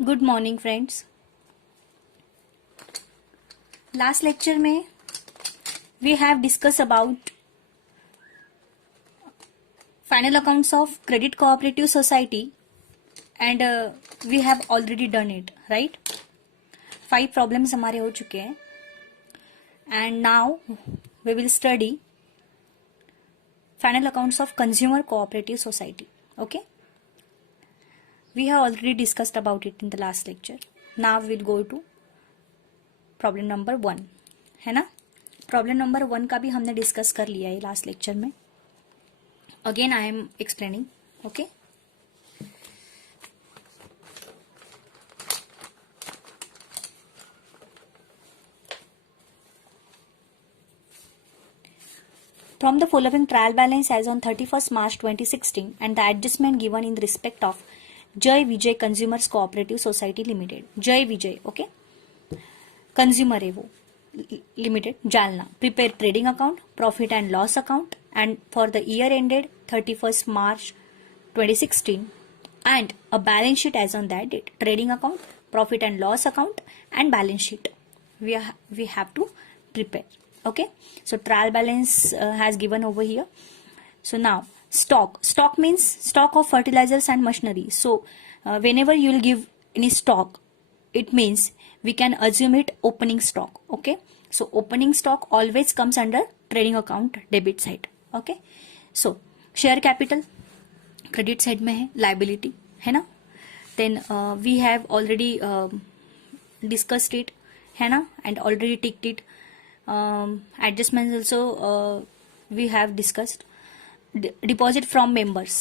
Good morning friends. Last lecture में we have discuss about final accounts of credit cooperative society and we have already done it, right. 5 problems हमारे हो चुके हैं and now we will study final accounts of consumer cooperative society. Okay, we have already discussed about it in the last lecture. Now will go to problem number 1, है ना। Problem number 1 का भी हमने discuss कर लिया है last lecture में। Again I am explaining. Okay, from the following trial balance as on 31st March 2016 and the adjustment given in respect of Jai Vijay Consumers Cooperative Society Limited, Jai Vijay, okay, consumer है वो limited, Jalna, prepare trading account, profit and loss account and for the year ended 31st March 2016 and a balance sheet as on that date, trading account, profit and loss account and balance sheet we have to prepare. Okay, so trial balance has given over here. So now stock means stock of fertilizers and machinery. So whenever you will give any stock, it means we can assume it opening stock. Okay, so opening stock always comes under trading account debit side. Okay, so share capital credit side में है, liability है ना. Then we have already discussed it, है ना, and already ticked it. Adjustments also we have discussed. Deposit from members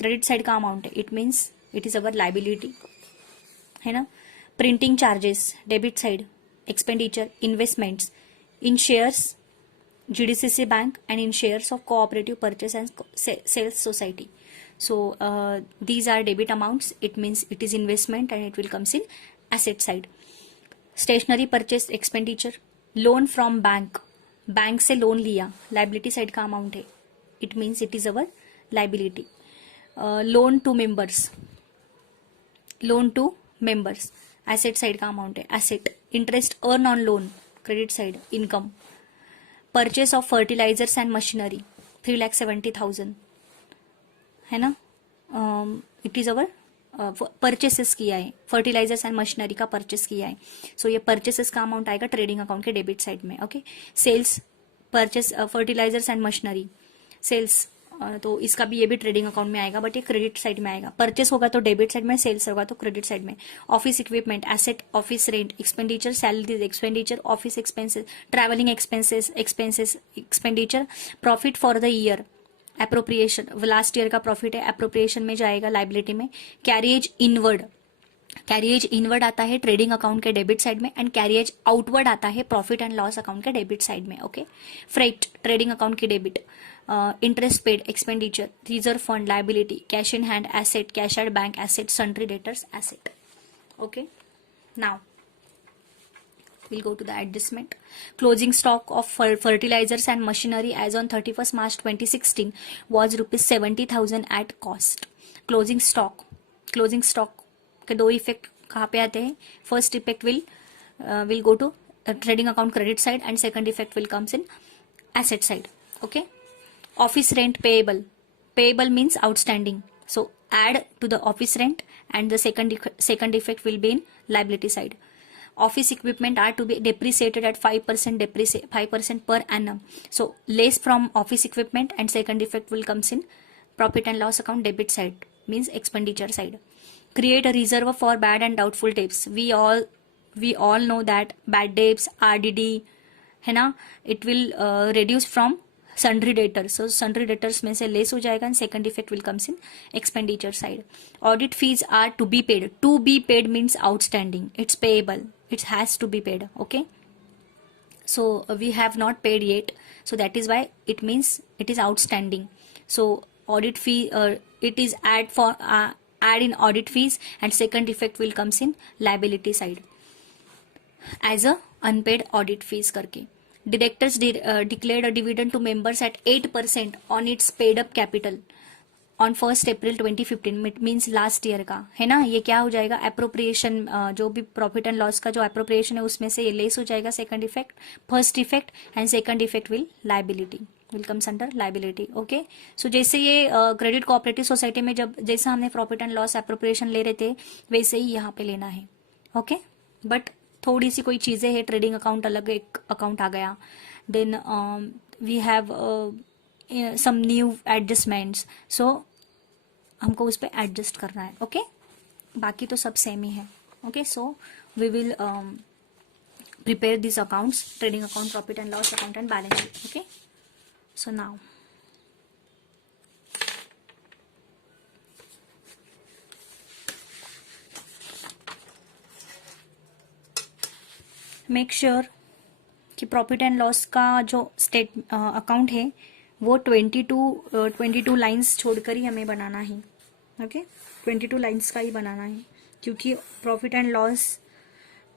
credit side का amount है, it means it is our liability, है ना. Printing charges debit side, expenditure, investments in shares GDCC bank and in shares of cooperative purchase and sales society. So these are debit amounts, it means it is investment and it will comes in asset side. Stationery purchase expenditure, loan from bank, bank से loan लिया, liability side का amount है, it means it is our liability. Loan to members asset side का amount है, asset. Interest earn on loan credit side, income. Purchase of fertilizers and machinery 3,70,000 है ना, it is our purchases किया है, fertilizers and machinery का purchase किया है. So ये परचेसेस का अमाउंट आएगा ट्रेडिंग अकाउंट के डेबिट साइड में. Okay, sales purchase fertilizers and machinery sales, तो इसका भी ये भी ट्रेडिंग अकाउंट में आएगा, बट ये क्रेडिट साइड में आएगा. परचेस होगा तो डेबिट साइड में, सेल्स होगा तो क्रेडिट साइड में. Office equipment asset, office rent, expenditure, salaries expenditure, office expenses, travelling expenses expenditure, profit for the year, appropriation last year का प्रॉफिट है, एप्रोप्रिएशन में जाएगा लाइबिलिटी में. कैरिएज इनवर्ड आता है ट्रेडिंग अकाउंट के डेबिट साइड में एंड कैरिएज आउटवर्ड आता है प्रॉफिट एंड लॉस अकाउंट के डेबिट साइड में. ओके, फ्रेट ट्रेडिंग अकाउंट की debit. Interest paid expenditure, reserve fund liability, cash in hand asset, cash at bank asset, sundry debtors asset. Okay, now we'll go to the adjustment. Closing stock of fertilizers and machinery as on 31st March 2016 was rupees 70,000 at cost. Closing stock के दो effect कहाँ पे आते हैं. First effect will go to trading account credit side and second effect will comes in asset side. Okay, office rent payable means outstanding, so add to the office rent and the second effect will be in liability side. Office equipment are to be depreciated at 5% per annum, so less from office equipment and second effect will comes in profit and loss account debit side, means expenditure side. Create a reserve for bad and doubtful debts. We all know that bad debts RDD है ना, it will reduce from sundry debtors, so sundry debtors में से less हो जाएगा and second effect will comes in expenditure side. Audit fees are to be paid means outstanding, it's payable, it has to be paid. Okay, so we have not paid yet, so that is why it means it is outstanding. So audit fee it is add in audit fees and second effect will comes in liability side as a unpaid audit fees करके. Directors declared a dividend to members at 8% on its paid up capital on 1 April 2015 means last year का है ना, ये क्या हो जाएगा appropriation, जो भी प्रॉफिट एंड लॉस का जो अप्रोप्रिएशन है उसमें से ये लेस हो जाएगा second effect, first effect, and second effect will comes under liability. Okay, so जैसे ये क्रेडिट कोऑपरेटिव सोसाइटी में जब जैसा हमने प्रॉफिट एंड लॉस अप्रोप्रिएशन ले रहे थे वैसे ही यहाँ पे लेना है। ओके, बट थोड़ी सी कोई चीजें है, ट्रेडिंग अकाउंट अलग एक अकाउंट आ गया, then we have some new adjustments, so हमको उस पर एडजस्ट करना है। ओके, बाकी तो सब सेम ही है। Okay, so we will prepare these accounts, trading account, profit and loss account and balance sheet. Okay, so now make sure कि प्रॉफिट एंड लॉस का जो स्टेट अकाउंट है वो 22 लाइंस छोड़कर ही हमें बनाना है। ओके, 22 लाइंस का ही बनाना है, क्योंकि प्रॉफिट एंड लॉस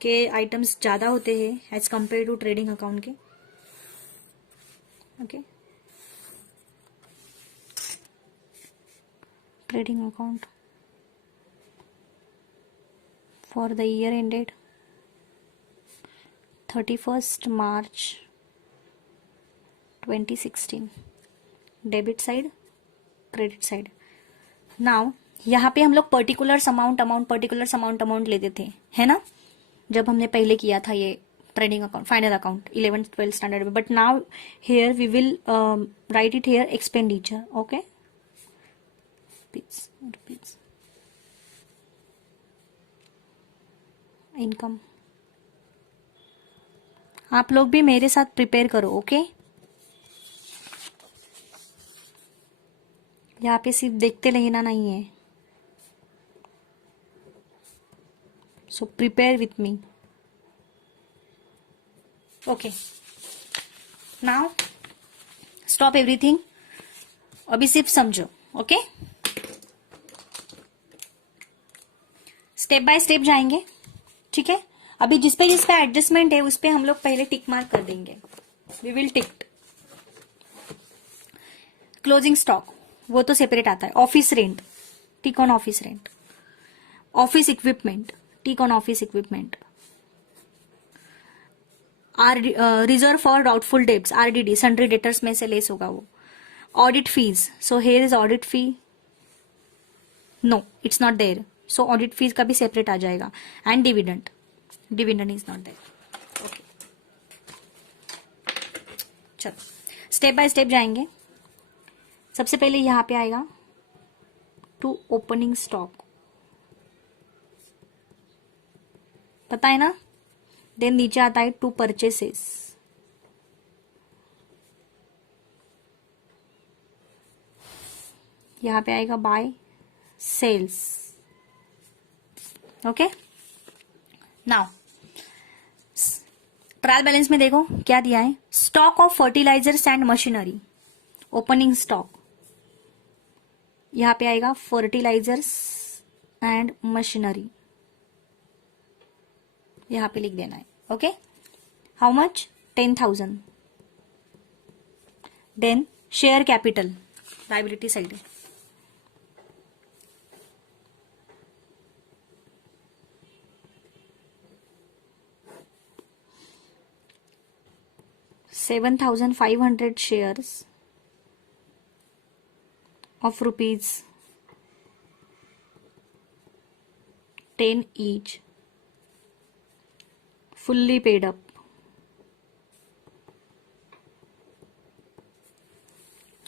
के आइटम्स ज़्यादा होते हैं as compare to trading account के। Okay, trading account for the year ended 31st March 2016, debit side, credit side. Now यहाँ पे हम लोग पर्टिकुलर अमाउंट लेते थे, है ना, जब हमने पहले किया था ये trading account final account 11th-12th standard में, but now here we will write it here expenditure. Okay, rupees income. आप लोग भी मेरे साथ प्रिपेयर करो। ओके, यहाँ पे सिर्फ देखते रहना नहीं है, so prepare with me. Okay, now stop everything, अभी सिर्फ समझो। ओके, स्टेप बाय स्टेप जाएंगे, ठीक है। अभी जिस पे एडजस्टमेंट है उस पे हम लोग पहले टिक मार्क कर देंगे, we will tick. Closing stock वो तो सेपरेट आता है। Office rent, tick on office rent. Office equipment, tick on office equipment. Reserve for doubtful debts, RDD, sundry debtors में से लेस होगा वो। Audit fees, so here is audit fee, no it's not there, so audit fees का भी separate आ जाएगा। And dividend is not there. Okay, चलो step by step जाएंगे। सबसे पहले यहां पे आएगा टू ओपनिंग स्टॉक, पता है ना। देन नीचे आता है टू परचेसेस, यहां पे आएगा by sales. Okay, now trial balance में देखो क्या दिया है। Stock of fertilisers and machinery, opening stock, यहां पे आएगा फर्टिलाइजर्स एंड मशीनरी, यहां पे लिख देना है। Okay, how much, 10,000। Then share capital, liability side है, $7,500 shares of ₹10 each, fully paid up.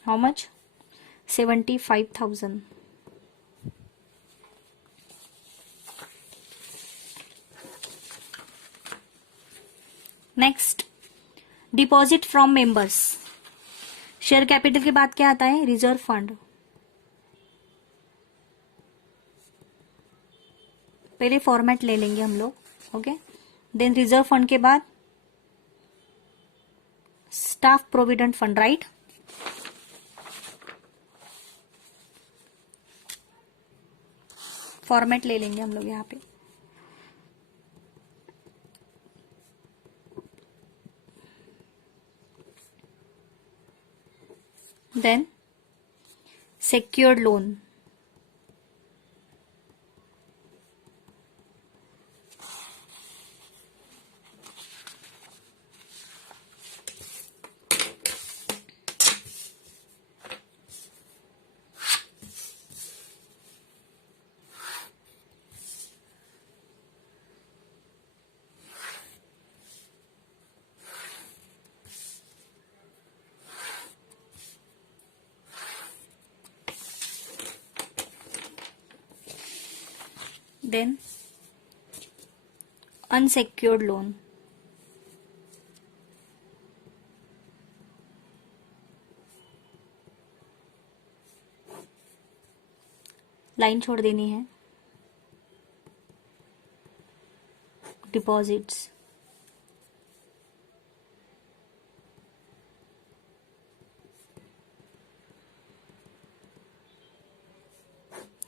How much? 75,000. Next, deposit from members. Share capital के बाद क्या आता है, रिजर्व फंड। पहले फॉर्मेट ले लेंगे हम लोग। ओके, देन रिजर्व फंड के बाद staff provident fund, right. Format ले लेंगे हम लोग यहाँ पे। Then secured loan, then unsecured loan, line छोड़ देनी है, deposits,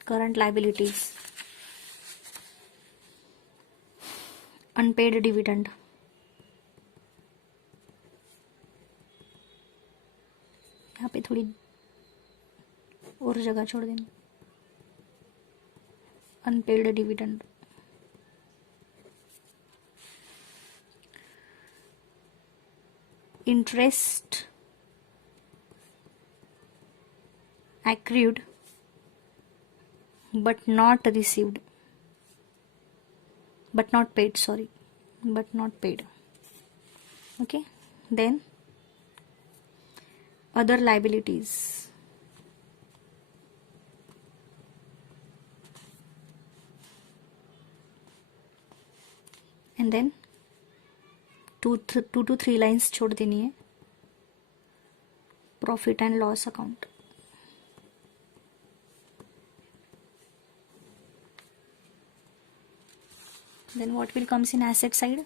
current liabilities, unpaid dividend, यहाँ पे थोड़ी और जगह छोड़ देना, unpaid dividend, interest accrued but not received, but not paid, sorry, but not paid. Okay, then other liabilities, and then two to three lines छोड़ देनी है, profit and loss account. Then what will comes in asset side?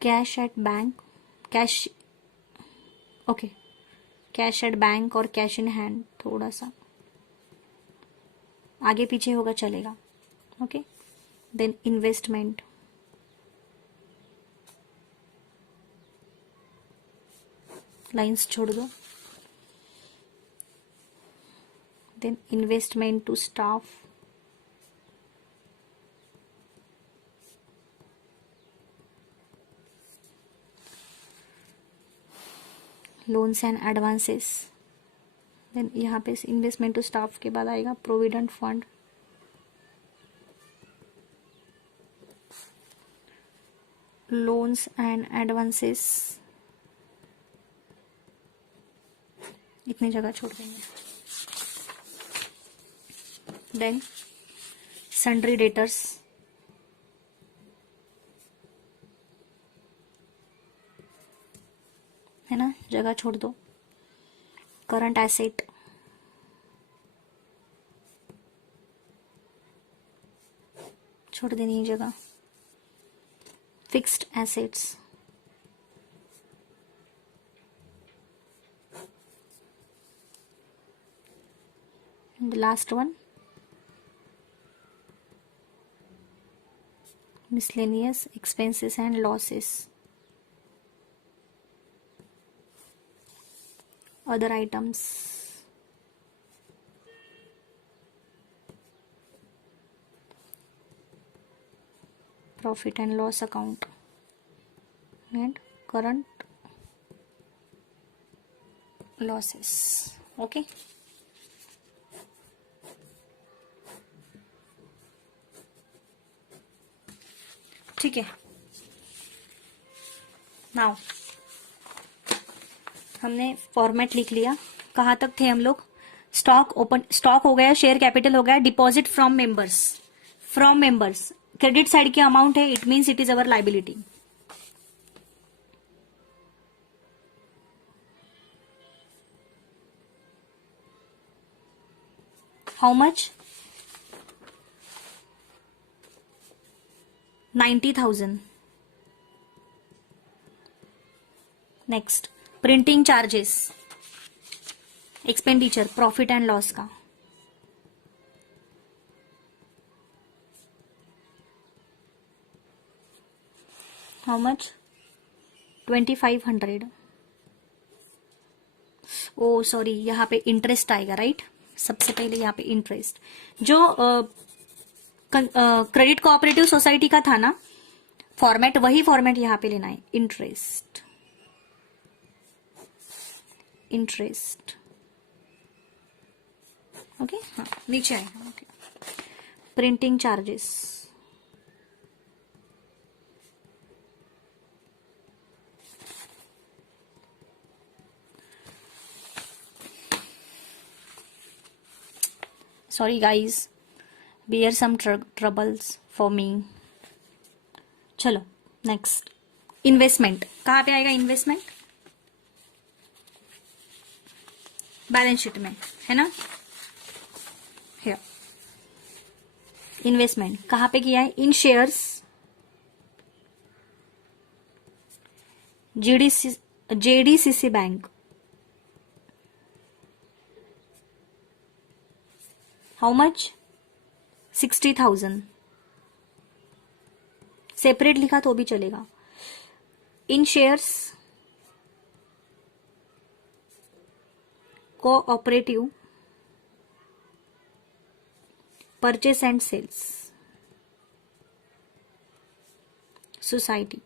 Cash at bank, cash, okay, cash at bank और cash in hand, थोड़ा सा आगे पीछे होगा चलेगा. ओके, देन इन्वेस्टमेंट, लाइंस छोड़ दो. Then investment to staff, loans and advances. Then यहाँ पे इन्वेस्टमेंट टू स्टाफ के बाद आएगा provident fund, loans and advances, इतनी जगह छोड़ देंगे. देन सन्ड्री डेटर्स, है ना, जगह छोड़ दो. करंट एसेट, छोड़ देनी है जगह. Fixed assets, and the last one miscellaneous expenses and losses, other items, profit and loss account, and current losses. Okay, ठीक है. नाउ हमने फॉर्मेट लिख लिया. कहाँ तक थे हम लोग? स्टॉक ओपन, स्टॉक हो गया, शेयर कैपिटल हो गया, deposit from members. From members credit side की अमाउंट है, it means it is our liability. How much? 90,000. Next printing charges, expenditure profit and loss का. How much? 2500. ओ सॉरी, यहाँ पे interest आएगा, राइट। सबसे पहले यहाँ पे इंटरेस्ट, जो क्रेडिट कोऑपरेटिव सोसाइटी का था ना फॉर्मेट, वही फॉर्मेट यहाँ पे लेना है। Interest, interest, okay. हाँ, नीचे आएगा। Okay, printing charges, sorry guys, bear some troubles for me। चलो नेक्स्ट, इन्वेस्टमेंट कहाँ पे आएगा? इन्वेस्टमेंट बैलेंस शीट में है ना। हियर इन्वेस्टमेंट कहाँ पे किया है? In shares, JDCC bank. How much? 60,000। Separate लिखा तो भी चलेगा। In shares cooperative purchase and sales society,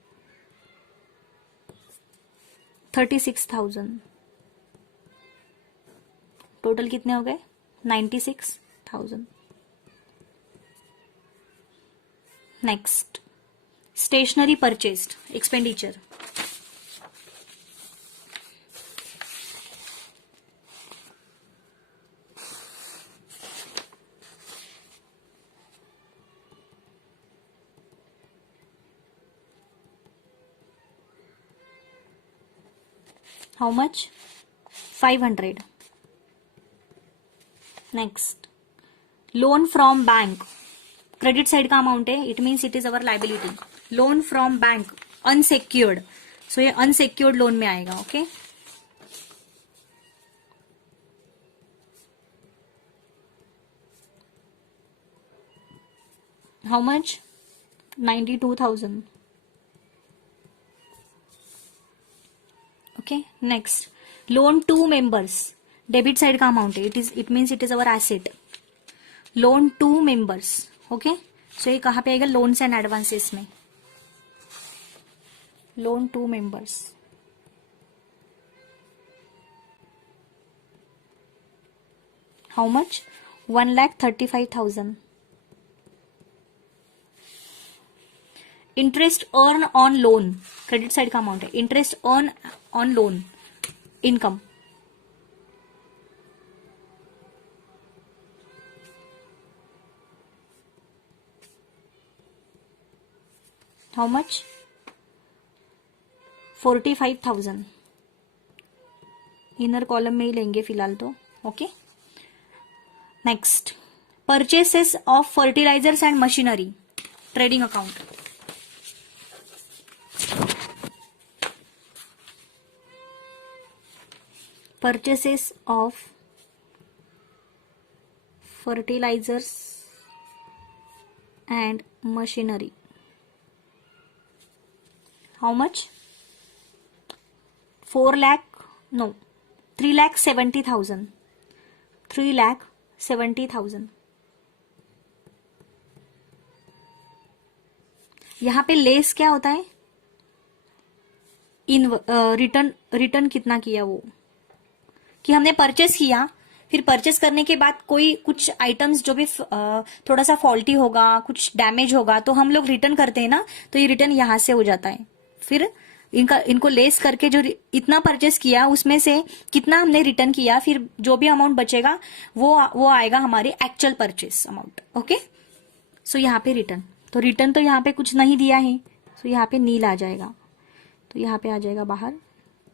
36,000। Total कितने हो गए? 96,000। Next, stationery purchased expenditure, how much? 500। Next, loan from bank, credit side का अमाउंट है, it means it is our liability. Loan from bank unsecured, so ये unsecured loan में आएगा। Okay, how much? 92,000। Okay, next, loan to members, debit side का amount है, it means it is our asset. Loan to members, okay, so ये कहाँ पे आएगा? Loans and advances में। Loan to members, how much? 1,35,000। Interest earn on loan, credit side का amount है, interest earn on loan income, how much? 45,000। Inner column में ही लेंगे फिलहाल तो। Okay, next, purchases of fertilisers and machinery, trading account, purchases of fertilisers and machinery, how much? 4 lakh, no, 3,70,000। 3,70,000। यहां पे less क्या होता है? इन रिटर्न कितना किया, वो कि हमने परचेस किया, फिर परचेस करने के बाद कोई कुछ आइटम्स जो भी थोड़ा सा फॉल्टी होगा, कुछ डैमेज होगा, तो हम लोग रिटर्न करते हैं ना, तो ये रिटर्न यहां से हो जाता है। फिर इनको लेस करके जो इतना परचेस किया उसमें से कितना हमने रिटर्न किया, फिर जो भी अमाउंट बचेगा वो आएगा हमारे एक्चुअल परचेस अमाउंट। ओके, सो यहाँ पे रिटर्न, तो रिटर्न तो यहाँ पे कुछ नहीं दिया है, सो यहाँ पे नील आ जाएगा, तो यहाँ पे आ जाएगा बाहर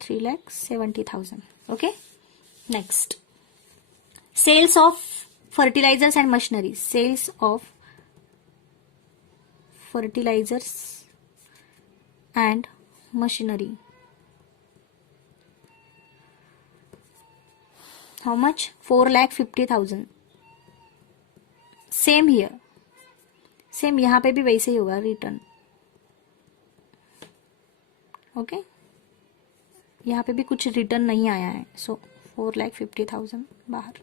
3,70,000। Okay, next, sales of fertilisers and machinery, sales of fertilisers and machinery, how much? 4,50,000। Same here, same यहां पे भी वैसे ही होगा रिटर्न। ओके, यहाँ पे भी कुछ रिटर्न नहीं आया है, सो 4,50,000 बाहर.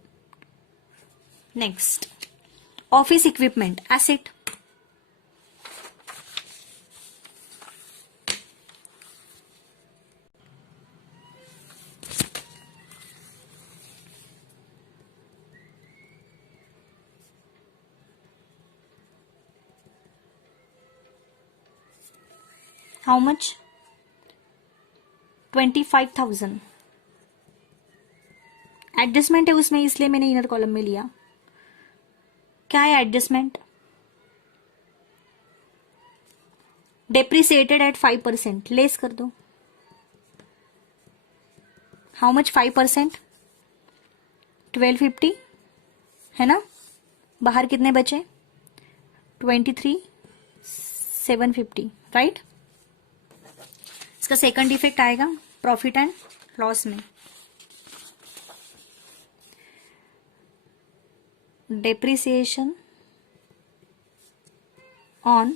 Next, office equipment asset. How much? 25,000. Adjustment है उसमें, इसलिए मैंने इनर कॉलम में लिया. क्या है एडजस्टमेंट? Depreciated eight 5%. लेस कर दो. How much? 5%. 1250 है ना. बाहर कितने बचे? 23,750. राइट. इसका सेकंड इफेक्ट आएगा प्रॉफिट एंड लॉस में. Depreciation on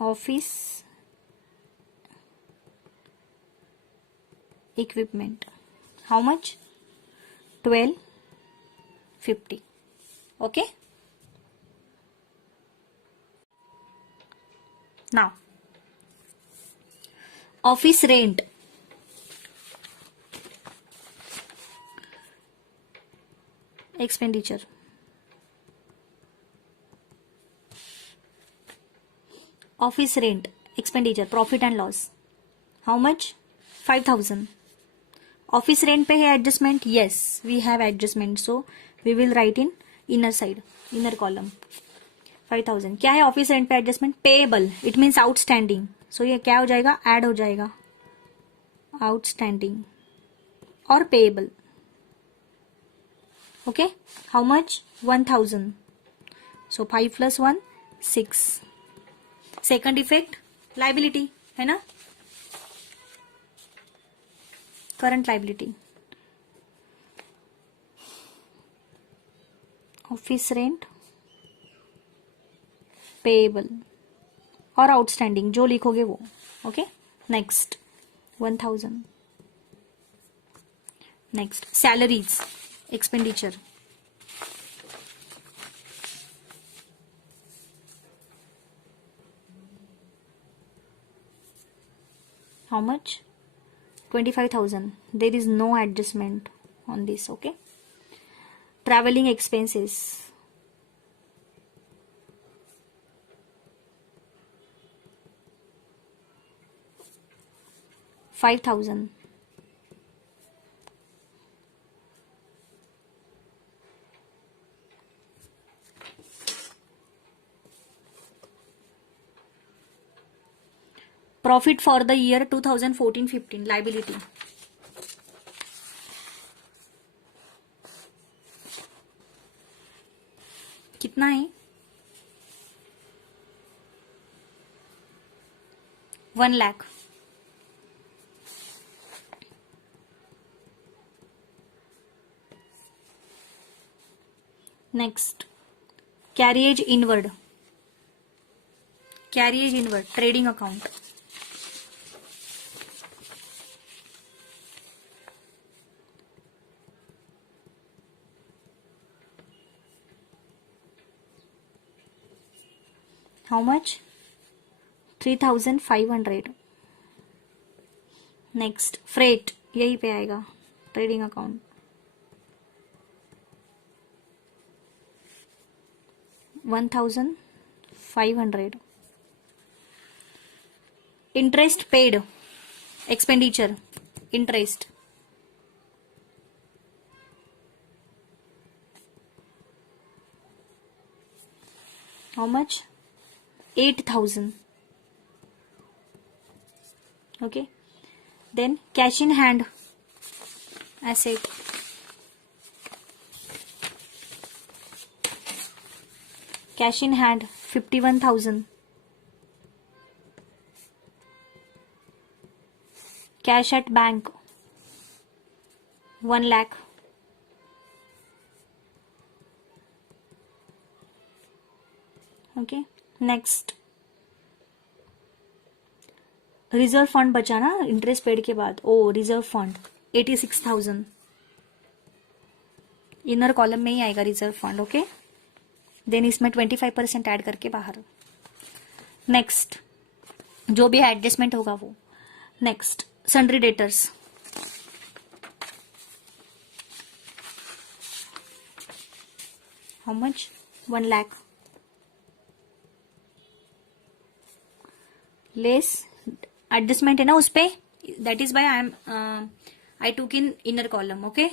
office equipment. How much? 1250. Okay. Now office rent. Expenditure. Office rent expenditure profit and loss. How much? 5,000. Office rent पे है adjustment. Yes, we have adjustment, so we will write in inner side, inner column. 5,000. क्या है office rent पे adjustment? Payable. It means outstanding. So ये क्या हो जाएगा? Add हो जाएगा. आउटस्टैंडिंग और payable. Okay. How much? 1,000. So 5 + 1 6. Second effect liability है ना. Current liability. Office rent, payable और आउटस्टैंडिंग, जो लिखोगे वो. Okay. Next 1,000. Next salaries expenditure. How much? 25,000. There is no adjustment on this. Okay. Traveling expenses. 5,000. Profit for the year 2014-15 liability. कितना है? 1 lakh. Next carriage inward. Carriage inward trading account. How much? 3,500. Next freight, यही पे आएगा trading account. 1,500. Interest paid expenditure. Interest. How much? 8,000. Okay. Then cash in hand asset. Cash in hand 51,000. Cash at bank 1 lakh. Okay. Next reserve fund बचा ना interest paid के बाद, ओ reserve fund 86,000, inner column में ही आएगा reserve fund, okay. Then इसमें 25% add करके बाहर। Next जो भी एडजस्टमेंट होगा वो। Next sundry debtors, how much, 1 lakh less adjustment है ना उस पे, दैट इज बाय आई टूक इन inner column, okay.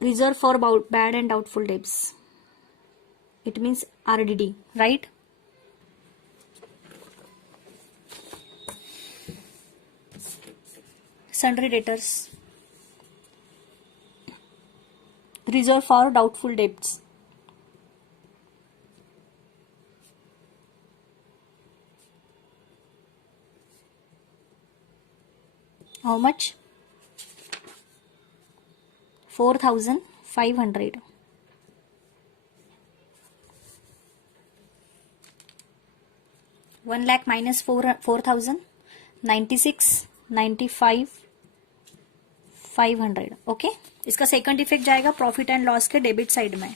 Reserve for bad and doubtful debts, it means RDD, right? Sundry debtors, reserve for doubtful debts, how much, 4,500, one lakh minus 4,000, 96, 95, 500, okay. इसका second effect जाएगा profit and loss के debit side में।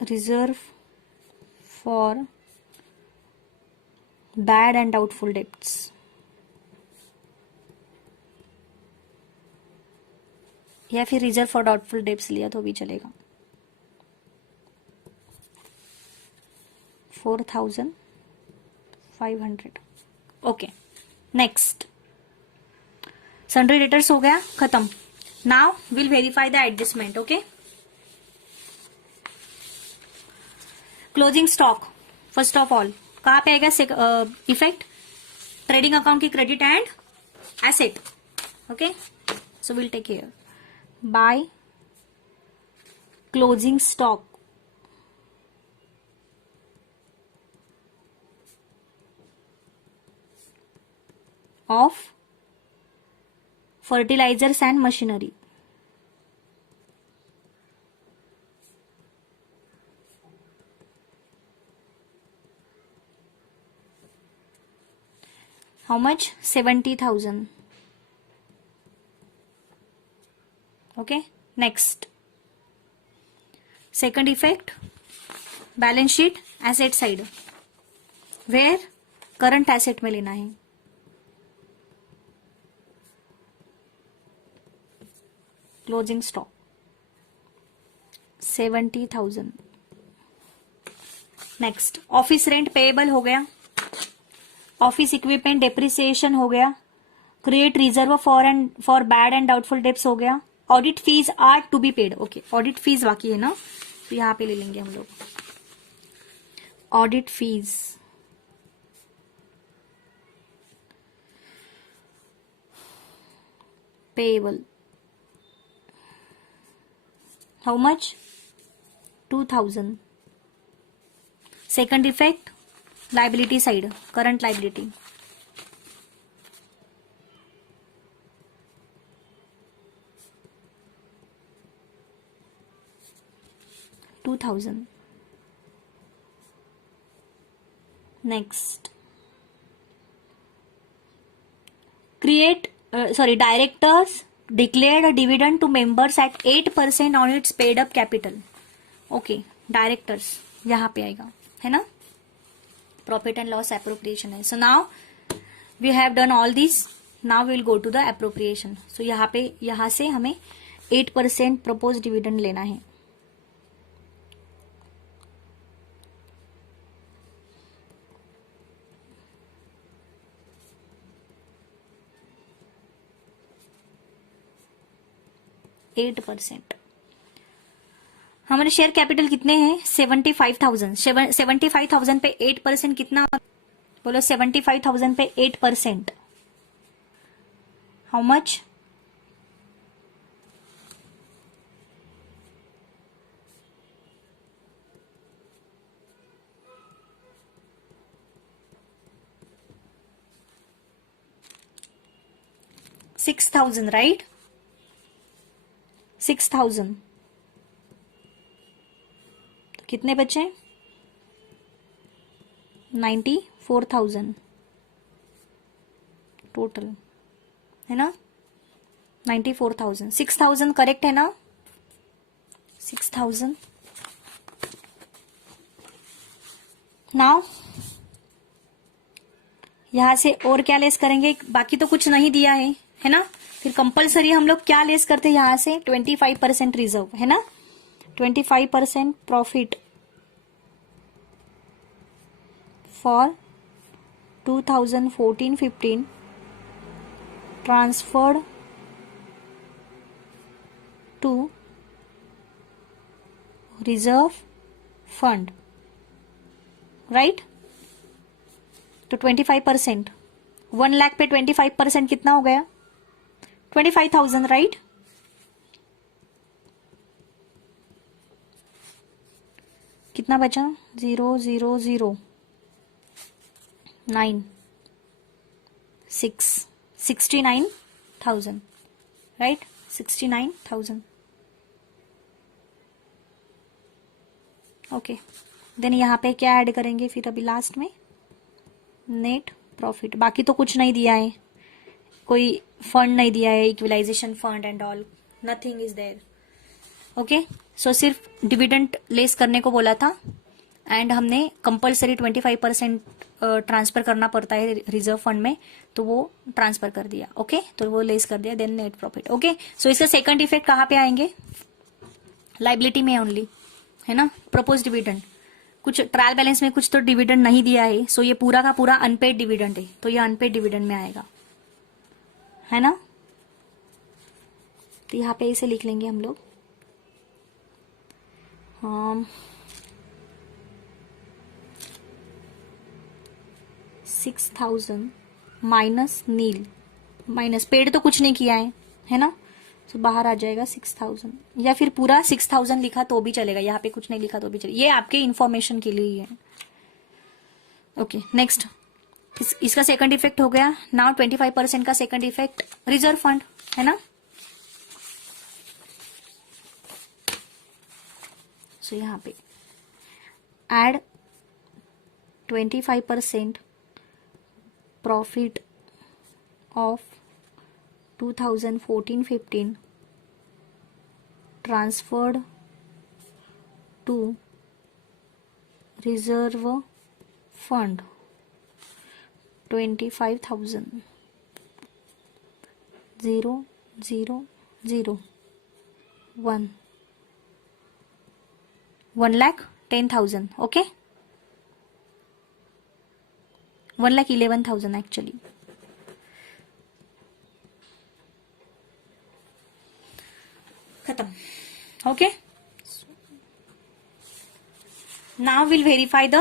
Reserve for bad and doubtful debts, या फिर reserve for doubtful debts लिया तो भी चलेगा। 4,500, ओके। नेक्स्ट सन्ड्री डेटर्स हो गया खत्म। Now will verify the adjustment, okay. Closing stock, first of all कहां पे आएगा इफेक्ट, ट्रेडिंग अकाउंट की credit and asset, okay. So will take care by closing stock of fertilizers and machinery, how much, 70,000, okay। next second effect, balance sheet asset side, where current asset में लेना है, closing stock 70,000। Next office rent payable हो गया, office equipment depreciation हो गया, create reserve for bad and doubtful debts हो गया, audit fees are to be paid, okay. Audit fees बाकी है ना, तो यहां पे ले लेंगे हम लोग audit fees, payable, how much, 2,000। second effect, liability side, current liability, 2,000। next create directors declared a dividend to members at 8% on its paid up capital, okay. Directors यहां पे आएगा, है ना, प्रॉफिट एंड लॉस एप्रोप्रिएशन है। So now we have done all this, now we will go to the appropriation. So यहां से हमें 8% propose dividend लेना है, एट परसेंट। हमारे शेयर कैपिटल कितने हैं, 75,000। 75,000 पे 8% कितना, बोलो 75,000 पे 8%, हाउ मच, 6,000, राइट। 6,000, तो कितने बचे? 94,000 टोटल, है ना? 94,000, 6,000 करेक्ट है ना? 6,000. नाउ यहां से और क्या लेस करेंगे? बाकी तो कुछ नहीं दिया है ना? फिर कंपलसरी हम लोग क्या लेस करते हैं यहां से? 25% रिजर्व, है ना? 25% profit for 2014-15 transferred to reserve fund, right? तो 25%, 1 लाख पे 25% कितना हो गया? 25,000, राइट? कितना बचा? 0,0,0,9 69,000, राइट? 69,000. ओके, देन यहाँ पे क्या ऐड करेंगे फिर अभी लास्ट में? Net profit. बाकी तो कुछ नहीं दिया है, कोई फंड नहीं दिया है, equalisation fund and all, nothing is there. Okay, so सिर्फ डिविडेंड लेस करने को बोला था एंड हमने कंपलसरी 25% ट्रांसफर करना पड़ता है रिजर्व फंड में, तो वो ट्रांसफर कर दिया. ओके, तो वो लेस कर दिया, देन नेट प्रॉफिट. ओके, सो इसका सेकंड इफेक्ट कहाँ पे आएंगे? लाइबिलिटी में ओनली, है ना? प्रपोज डिविडेंड, कुछ ट्रायल बैलेंस में कुछ तो डिविडेंड नहीं दिया है, सो ये पूरा का पूरा अनपेड डिविडेंड है, तो ये अनपेड डिविडेंड में आएगा, है ना? तो यहाँ पे इसे लिख लेंगे हम लोग. 6,000 माइनस नील, माइनस पेड तो कुछ नहीं किया है ना? तो बाहर आ जाएगा 6,000, या फिर पूरा 6,000 लिखा तो भी चलेगा, यहाँ पे कुछ नहीं लिखा तो भी चलेगा, ये आपके इंफॉर्मेशन के लिए ही है. ओके, नेक्स्ट इसका सेकंड इफेक्ट हो गया. नाउ 25% का सेकंड इफेक्ट रिजर्व फंड, है ना? सो यहाँ पे add 25% profit of 2014-15 transferred to reserve fund 25,000 0,0,0,1 1,10,000. Okay, 1,11,000 actually. खत्म. Okay, now will verify the.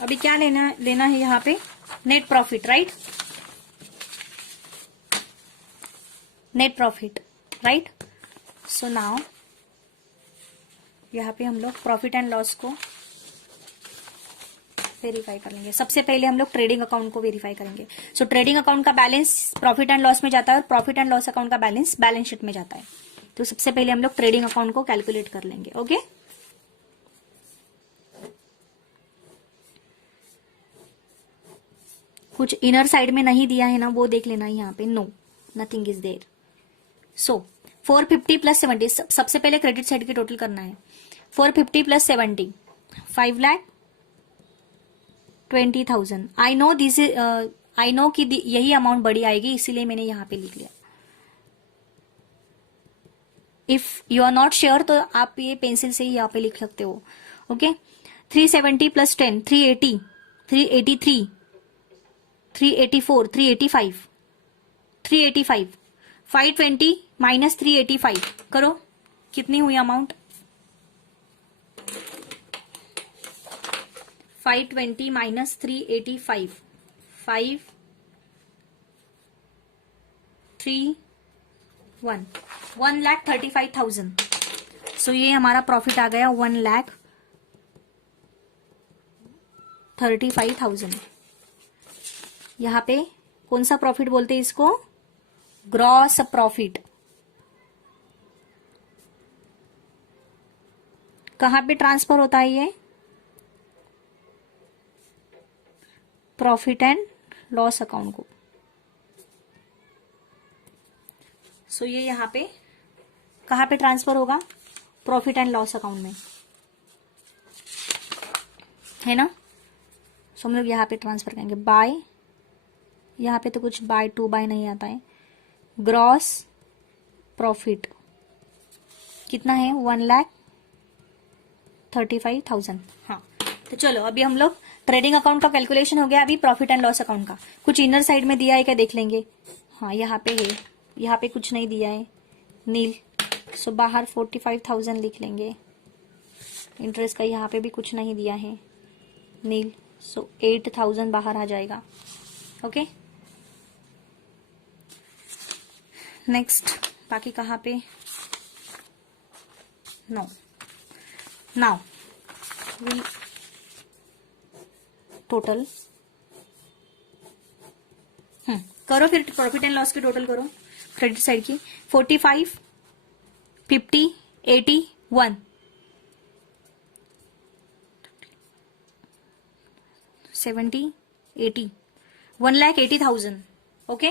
अभी क्या लेना है यहाँ पे? Net profit, right? Net profit, right? So now यहाँ पे हम लोग प्रॉफिट एंड लॉस को वेरीफाई कर लेंगे. सबसे पहले हम लोग ट्रेडिंग अकाउंट को वेरीफाई करेंगे. सो ट्रेडिंग अकाउंट का बैलेंस प्रॉफिट एंड लॉस में जाता है और प्रॉफिट एंड लॉस अकाउंट का बैलेंस बैलेंस शीट में जाता है. तो सबसे पहले हम लोग ट्रेडिंग अकाउंट को कैलकुलेट कर लेंगे. ओके, कुछ इनर साइड में नहीं दिया है ना, वो देख लेना यहाँ पे. No, nothing is there. So 450 plus 70, सबसे पहले क्रेडिट साइड की टोटल करना है. 450 plus 70 5,20,000. I know this is, I know कि यही अमाउंट बड़ी आएगी, इसीलिए मैंने यहाँ पे लिख लिया. If you are not sure तो आप ये पेंसिल से ही यहाँ पे लिख सकते हो. ओके, 370 प्लस 10 380, 383, 384, 385, 385, 520 माइनस 385 करो, कितनी हुई अमाउंट? 520 माइनस 385, 531, 1,35,000. सो ये हमारा प्रॉफिट आ गया 1,35,000. यहाँ पे कौन सा प्रॉफिट बोलते हैं इसको? ग्रॉस प्रॉफिट कहां पे ट्रांसफर होता है ये? प्रॉफिट एंड लॉस अकाउंट को। सो ये यहां पे कहां पे ट्रांसफर होगा? प्रॉफिट एंड लॉस अकाउंट में, है ना। सो हम लोग यहाँ पे ट्रांसफर करेंगे बाय, यहाँ पे तो कुछ बाय टू बाय नहीं आता है। ग्रॉस प्रॉफिट कितना है? 1,35,000। हाँ, तो चलो अभी हम लोग ट्रेडिंग अकाउंट का कैलकुलेशन हो गया, अभी प्रॉफिट एंड लॉस अकाउंट का कुछ इनर साइड में दिया है क्या देख लेंगे। हाँ यहाँ पे है, यहाँ पे कुछ नहीं दिया है, नील। सो बाहर 45,000 लिख लेंगे। इंटरेस्ट का यहाँ पे भी कुछ नहीं दिया है, नील। सो 8,000 बाहर आ जाएगा। ओके, नेक्स्ट बाकी कहाँ पे? No, now will total. करो फिर प्रॉफिट एंड लॉस की टोटल करो क्रेडिट साइड की। 45, 50, 80, 1, 70, 80, 1,80,000। ओके,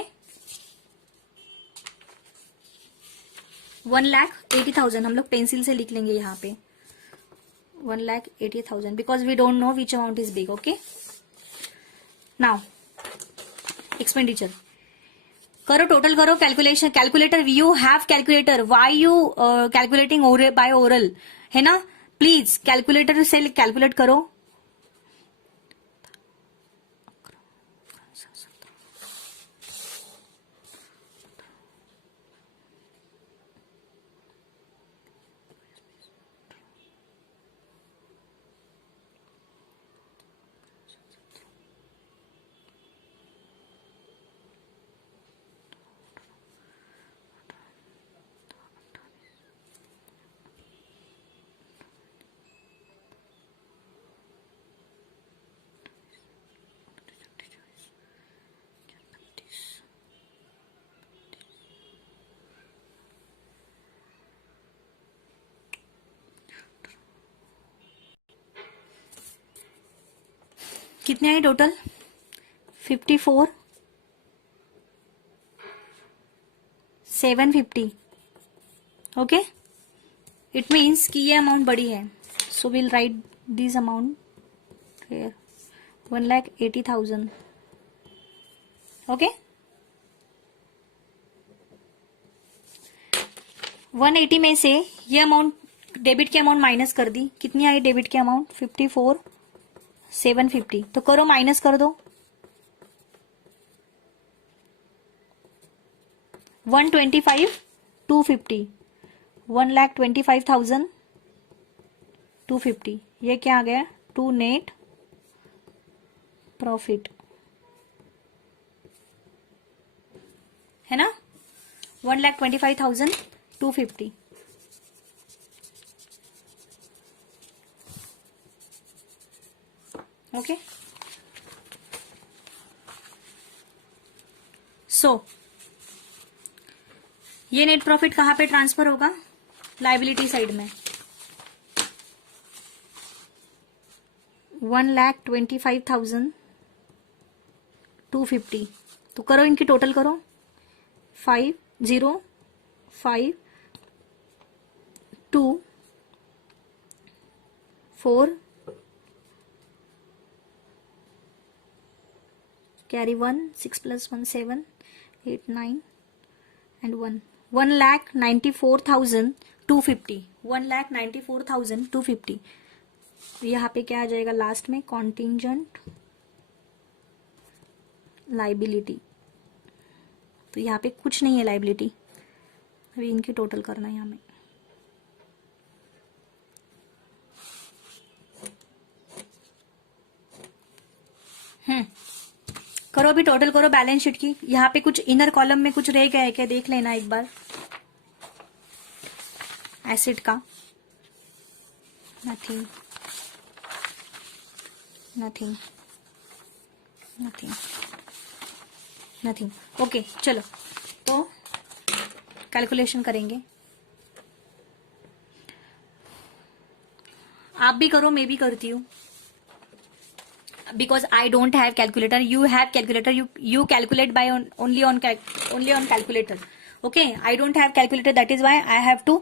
1,80,000 हम लोग पेंसिल से लिख लेंगे यहाँ पे, 1,80,000 because we don't know which amount is big. Okay, now expenditure करो, टोटल करो, calculation, calculator, you have calculator, why you calculating by oral, है ना। प्लीज कैलकुलेटर से कैलकुलेट करो। कितने आए टोटल? 54, 750। ओके, इट मीन्स कि ये अमाउंट बड़ी है। So will write this amount here, 1,80,000। Okay, 180 में से ये अमाउंट डेबिट की अमाउंट माइनस कर दी। कितनी आई डेबिट की अमाउंट? 54, 750। तो करो माइनस कर दो। 125, 250, 1,25,250। ये क्या आ गया? टू नेट प्रॉफिट, है ना, 1,25,250। ओके, सो ये नेट प्रॉफिट कहां पे ट्रांसफर होगा? लायबिलिटी साइड में। 1,25,250। तो करो इनकी टोटल करो, 5, 0, 5, 2, 4, कैरी 1, 6 + 1, 7, 8, 9 and 1, 1,94,250, 1,94,250। यहाँ पे क्या आ जाएगा लास्ट में? Contingent liability. तो यहाँ पे कुछ नहीं है लाइबिलिटी। अभी इनकी टोटल करना है हमें। करो अभी टोटल करो बैलेंस शीट की। यहाँ पे कुछ इनर कॉलम में कुछ रह गया है क्या देख लेना एक बार। एसिड का nothing, nothing, nothing, nothing. Okay चलो, तो कैलकुलेशन करेंगे। आप भी करो, मैं भी करती हूँ, because I don't have calculator. You have calculator. You calculate by only on calculator. Okay, I don't have calculator. That is why I have to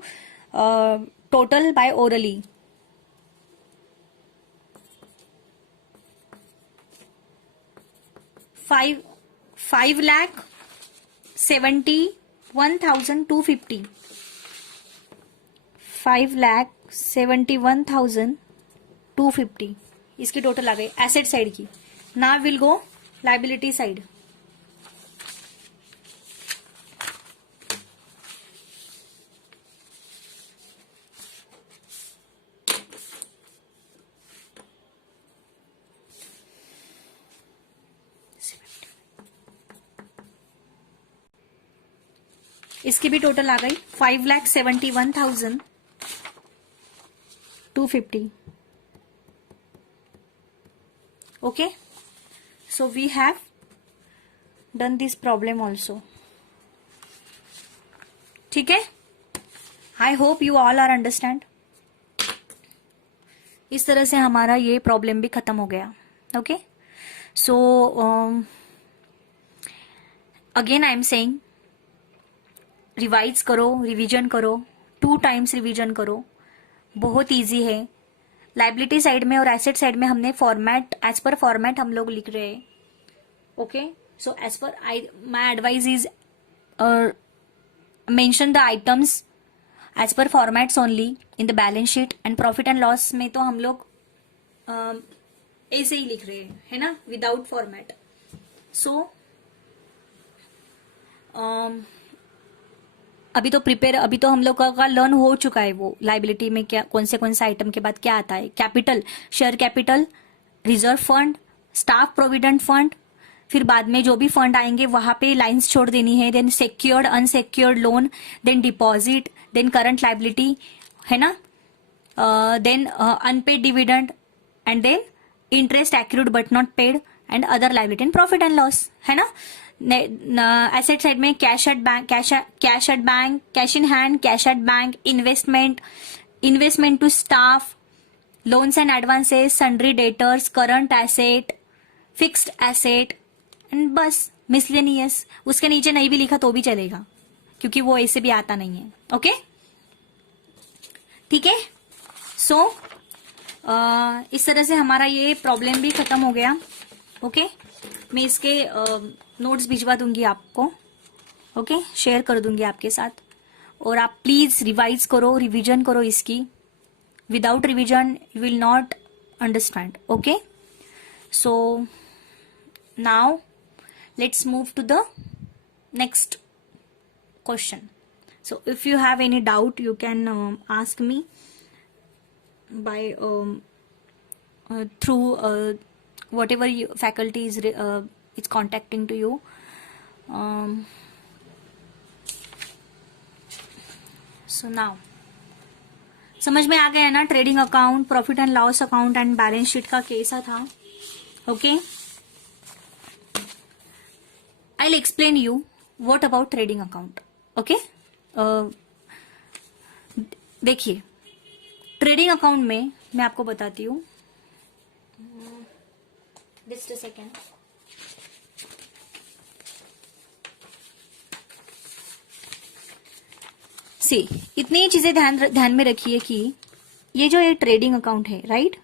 total by orally. Five lakh 71,250. 5,71,250 इसकी total आ गई asset side की। Now will go liability side. इसकी भी total आ गई 5,71,250। Okay, so we have done this problem also. ठीक है, I hope you all are understand. इस तरह से हमारा ये प्रॉब्लम भी खत्म हो गया। Okay, so again I am saying, revise करो, रिवीजन करो, 2 टाइम्स रिवीजन करो, बहुत इजी है। लाइबिलिटी साइड में और एसेट साइड में हमने फॉर्मेट, एज पर फॉर्मेट हम लोग लिख रहे हैं। Okay, so as per my advice is mention the items as per formats only in the balance sheet, and profit and loss में तो हम लोग ऐसे ही लिख रहे हैं, है ना, विदाउट फॉर्मेट। सो अभी तो हम लोग का लर्न हो चुका है वो लाइबिलिटी में क्या कौन से आइटम के बाद क्या आता है। Capital, share capital, reserve fund, staff provident fund, फिर बाद में जो भी फंड आएंगे वहां पे लाइंस छोड़ देनी है। Then secured, unsecured loan, then deposit, then current liability, है ना, then unpaid dividend, and then interest accrued but not paid, and other liability and profit and loss, है ना। एसेट साइड में cash at bank, cash in hand, cash at bank, investment to staff, loans and advances, sundry debtors, current asset, fixed asset, and बस miscellaneous. उसके नीचे नहीं भी लिखा तो भी चलेगा, क्योंकि वो ऐसे भी आता नहीं है। ओके, ठीक है। सो इस तरह से हमारा ये प्रॉब्लम भी खत्म हो गया। ओके, मैं इसके नोट्स भिजवा दूंगी आपको। ओके, शेयर कर दूंगी आपके साथ, और आप प्लीज रिवाइज करो, रिवीजन करो इसकी। Without revision you will not understand. Okay, so now let's move to the next question. So if you have any doubt, you can ask me by through whatever faculty is it's contacting to you. So now समझ में आ गया ना, trading account, profit and loss account and balance sheet का कैसा था। Okay, I'll explain you what about trading account. Okay, देखिए, trading account में मैं आपको बताती हूँ। Just a second. सी, इतनी चीजें ध्यान में रखिए कि ये जो ये ट्रेडिंग अकाउंट है, राइट,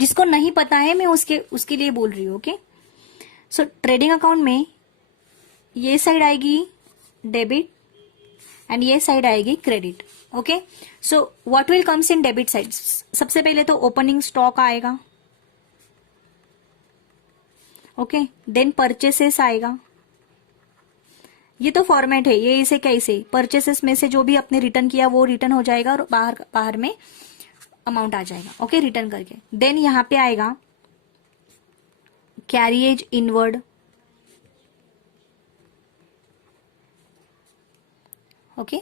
जिसको नहीं पता है मैं उसके लिए बोल रही हूँ। ओके, सो ट्रेडिंग अकाउंट में ये साइड आएगी डेबिट एंड ये साइड आएगी credit. Okay, so what will comes in debit side? सबसे पहले तो ओपनिंग स्टॉक आएगा। ओके, देन परचेसेस आएगा। ये तो फॉर्मेट है, ये इसे कैसे परचेसेस में से जो भी आपने रिटर्न किया वो रिटर्न हो जाएगा और बाहर में अमाउंट आ जाएगा। ओके, रिटर्न करके देन यहां पे आएगा कैरिएज इनवर्ड। ओके,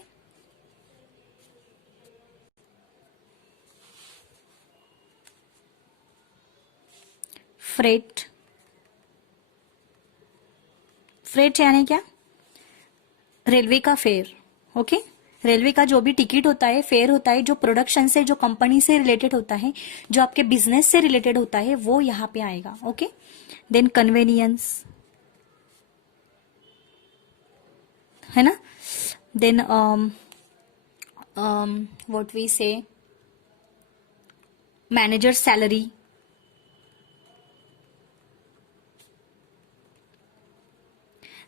फ्रेट यानी क्या? रेलवे का फेयर, ओके, रेलवे का जो भी टिकट होता है, फेयर होता है, जो प्रोडक्शन से, जो कंपनी से रिलेटेड होता है, जो आपके बिजनेस से रिलेटेड होता है, वो यहाँ पे आएगा, ओके। देन कन्वेनियंस, है ना। देन व्हाट वी से manager salary,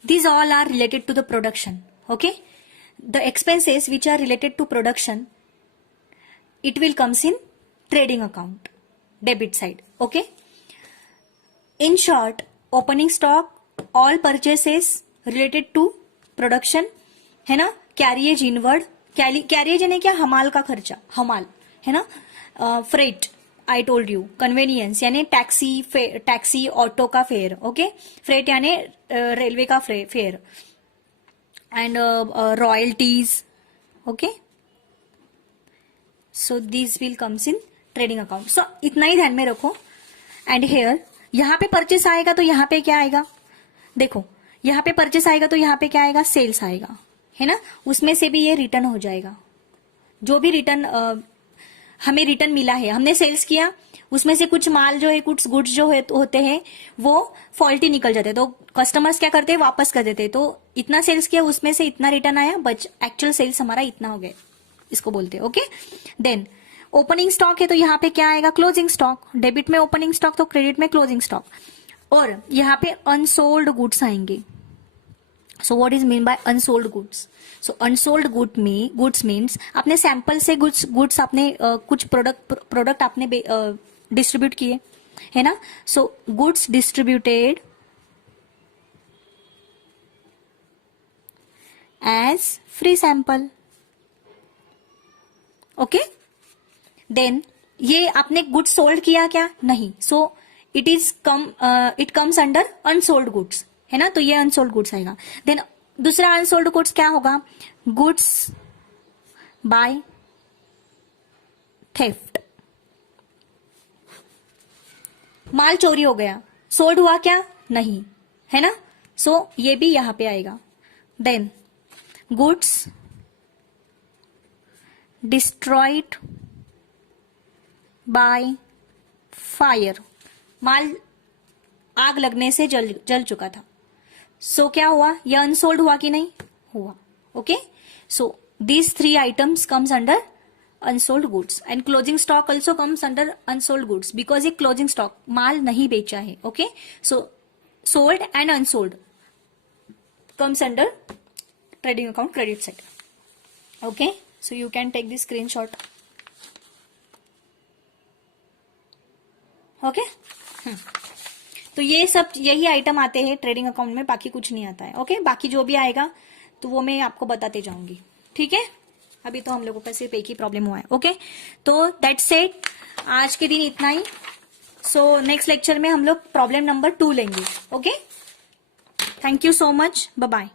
these all are related to the production, okay. The expenses which are related to production, it will comes in trading account, debit side, okay. In short, opening stock, all purchases related to production, है ना। Carriage inward, carriage यानी क्या, हमाल का खर्चा, हमाल, है ना। Freight, I told you. Convenience यानी टैक्सी ऑटो का फेयर, ओके। फ्रेट यानी रेलवे का fare. And royalties, okay. So this will comes in trading account. So इतना ही ध्यान में रखो। एंड हेयर, यहां पे परचेस आएगा तो यहां पे क्या आएगा, देखो, यहां पे परचेस आएगा तो यहां पे क्या आएगा, सेल्स आएगा, है ना। उसमें से भी ये रिटर्न हो जाएगा, जो भी रिटर्न हमें रिटर्न मिला है, हमने सेल्स किया, उसमें से कुछ माल जो है, कुछ गुड्स जो होते हैं वो फॉल्टी निकल जाते हैं, तो कस्टमर्स क्या करते हैं, वापस कर देते हैं। तो इतना सेल्स किया, उसमें से इतना रिटर्न आया, बच एक्चुअल सेल्स हमारा इतना हो गया, इसको बोलते हैं, ओके। देन ओपनिंग स्टॉक है तो यहाँ पे क्या आएगा, क्लोजिंग स्टॉक। डेबिट में ओपनिंग स्टॉक तो क्रेडिट में क्लोजिंग स्टॉक। और यहाँ पे अनसोल्ड गुड्स आएंगे। So what is mean by unsold goods, so unsold goods means आपने सैंपल से गुड्स आपने कुछ प्रोडक्ट आपने डिस्ट्रीब्यूट किए, है ना। So goods distributed as free sample, okay. Then ये आपने गुड्स सोल्ड किया क्या, नहीं, so it comes under unsold goods, है ना। तो ये अनसोल्ड गुड्स आएगा। देन दूसरा अनसोल्ड गुड्स क्या होगा, गुड्स बाय थेफ्ट, माल चोरी हो गया, सोल्ड हुआ क्या, नहीं, है ना। सो ये भी यहां पे आएगा। Then goods destroyed by fire, माल आग लगने से जल चुका था, सो क्या हुआ, यह अनसोल्ड हुआ कि नहीं हुआ, okay. So these 3 items comes under unsold goods and closing stock also comes under unsold goods because ये क्लोजिंग स्टॉक, माल नहीं बेचा है, okay. So sold and unsold comes under trading account credit side, okay. So you can take this screenshot, okay. तो ये सब यही item आते हैं ट्रेडिंग अकाउंट में, बाकी कुछ नहीं आता है, ओके। बाकी जो भी आएगा तो वो मैं आपको बताते जाऊंगी, ठीक है। अभी तो हम लोगों का सिर्फ एक ही प्रॉब्लम हुआ है, ओके। तो दैट्स इट, आज के दिन इतना ही। सो नेक्स्ट लेक्चर में हम लोग प्रॉब्लम नंबर 2 लेंगे, okay. Thank you so much, bye bye.